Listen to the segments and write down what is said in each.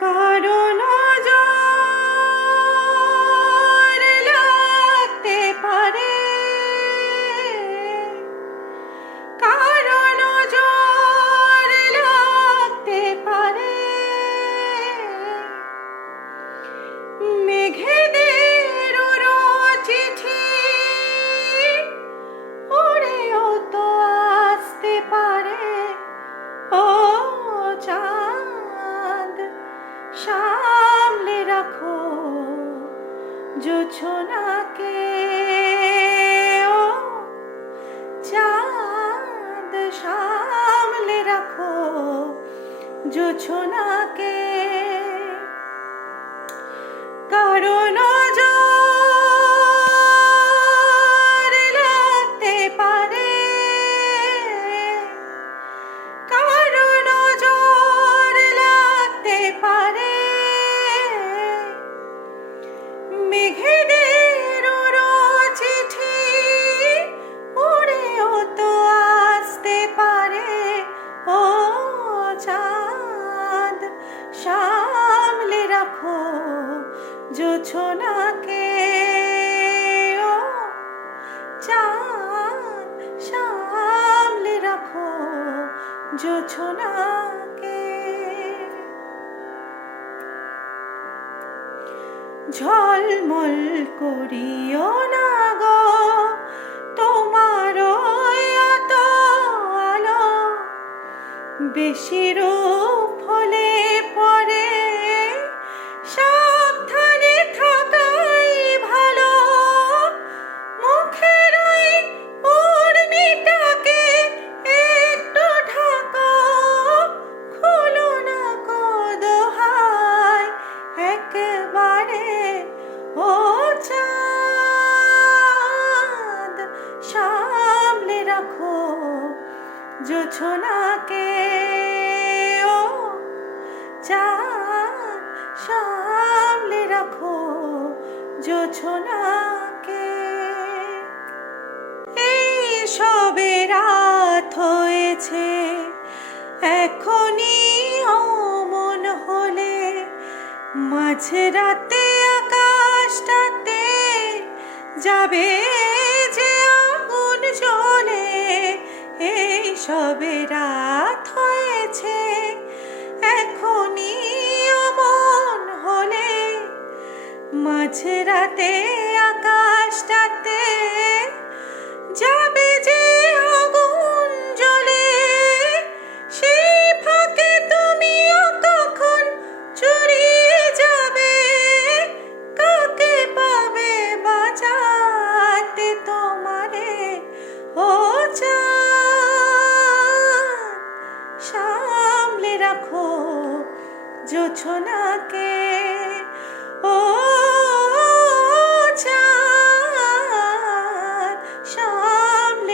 কারণ জোছনাকে ও চাঁদ সামলে রাখো জোছনাকে কারণ জোছনাকে ও চাঁদ সামলে রাখো জোছনাকে ঝলমল করিও না গো তোমার এত আলো। বেশি জোছনাকে ও, চাঁদ সামলে রাখো জোছনাকে এই সবে রাত হয়েছে, এখনই অমন হলে মাঝরাতে আকাশটাতে যাবে। সবে রাত হয়েছে এখনই অমন হলে মাঝরাতে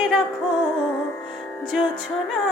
রাখো যোছনা